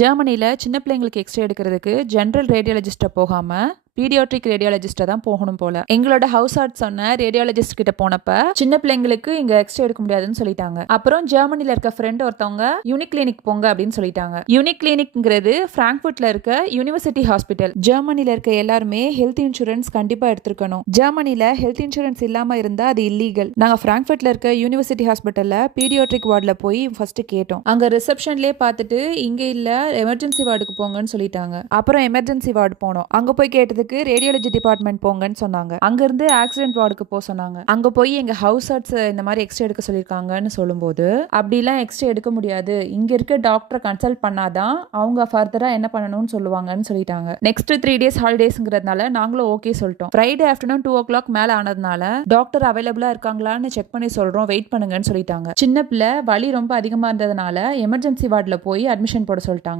ஜெர்மனில சின்ன பிள்ளைங்களுக்கு எக்ஸ்ரே எடுக்கிறதுக்கு ஜெனரல் ரேடியாலஜிஸ்ட்டை போகாம பீடியாட்ரிக் ரேடியாலஜிஸ்ட்டை தான் போகணும் போல. எங்களோட ஹவுஸ் ஆர்ட் சொன்ன ரேடியாலஜிஸ்ட் கிட்ட போனப்ப சின்ன பிள்ளைங்களுக்கு இங்க எக்ஸ்ரே எடுக்க முடியாதுன்னு சொல்லிட்டாங்க. அப்புறம் ஜெர்மனில இருக்க ஃப்ரெண்ட் ஒருத்தவங்க யூனிக் கிளினிக் போங்க அப்படின்னு சொல்லிட்டாங்க. யூனிக் கிளினிக்ங்கிறது பிராங்க்ஃபர்ட்ல இருக்க யூனிவர்சிட்டி ஹாஸ்பிட்டல். ஜெர்மனில இருக்க எல்லாருமே ஹெல்த் இன்சூரன்ஸ் கண்டிப்பா எடுத்துக்கணும். ஜெர்மனில ஹெல்த் இன்சூரன்ஸ் இல்லாம இருந்தா அது இல்லீகல். நாங்க பிராங்க்ஃபர்ட்ல இருக்க யூனிவர்சிட்டி ஹாஸ்பிட்டல்ல பீடியாட்ரிக் வார்டுல போய் ஃபர்ஸ்ட் கேட்டோம். அங்க ரிசப்ஷன்லயே பார்த்துட்டு இங்க இல்ல எமர்ஜென்சி வார்டுக்கு போங்கன்னு சொல்லிட்டாங்க. அப்புறம் எமர்ஜென்சி வார்டு போனோம். அங்க போய் கேட்டது ரேடியாலஜி டிபார்ட்மெண்ட் போங்கன்னு சொன்னாங்க. அங்க இருந்து ஆக்சிடென்ட் வார்டுக்கு போக சொன்னாங்க. அங்க போய் எங்க ஹவுஸ் ஆர்ட்ஸ் இந்த மாதிரி எக்ஸ்ரே எடுக்க சொல்லிருக்காங்கன்னு சொல்லும்போது அப்படிலாம் எக்ஸ்ரே எடுக்க முடியாது, இங்க இருக்க டாக்டரை கன்சல்ட் பண்ணாதான் அவங்க ஃபர்தரா என்ன பண்ணணும்னு சொல்லுவாங்கன்னு சொல்லிட்டாங்க. நெக்ஸ்ட் 3 days ஹாலிடேஸ்ங்கிறதுனால நாங்களும் ஓகே சொல்லிட்டோம். ஃப்ரைடே ஆஃப்டர்நூன் 2 o'clock மேல ஆனதுனால டாக்டர் அவைலபிளா இருக்காங்களான்னு செக் பண்ணி சொல்றோம், வெயிட் பண்ணுங்கன்னு சொல்லிட்டாங்க. சின்ன பிள்ளை வலி ரொம்ப அதிகமா இருந்ததுனால எமர்ஜென்சி வார்டுல போய் அட்மிஷன் போட சொல்லிட்டாங்க.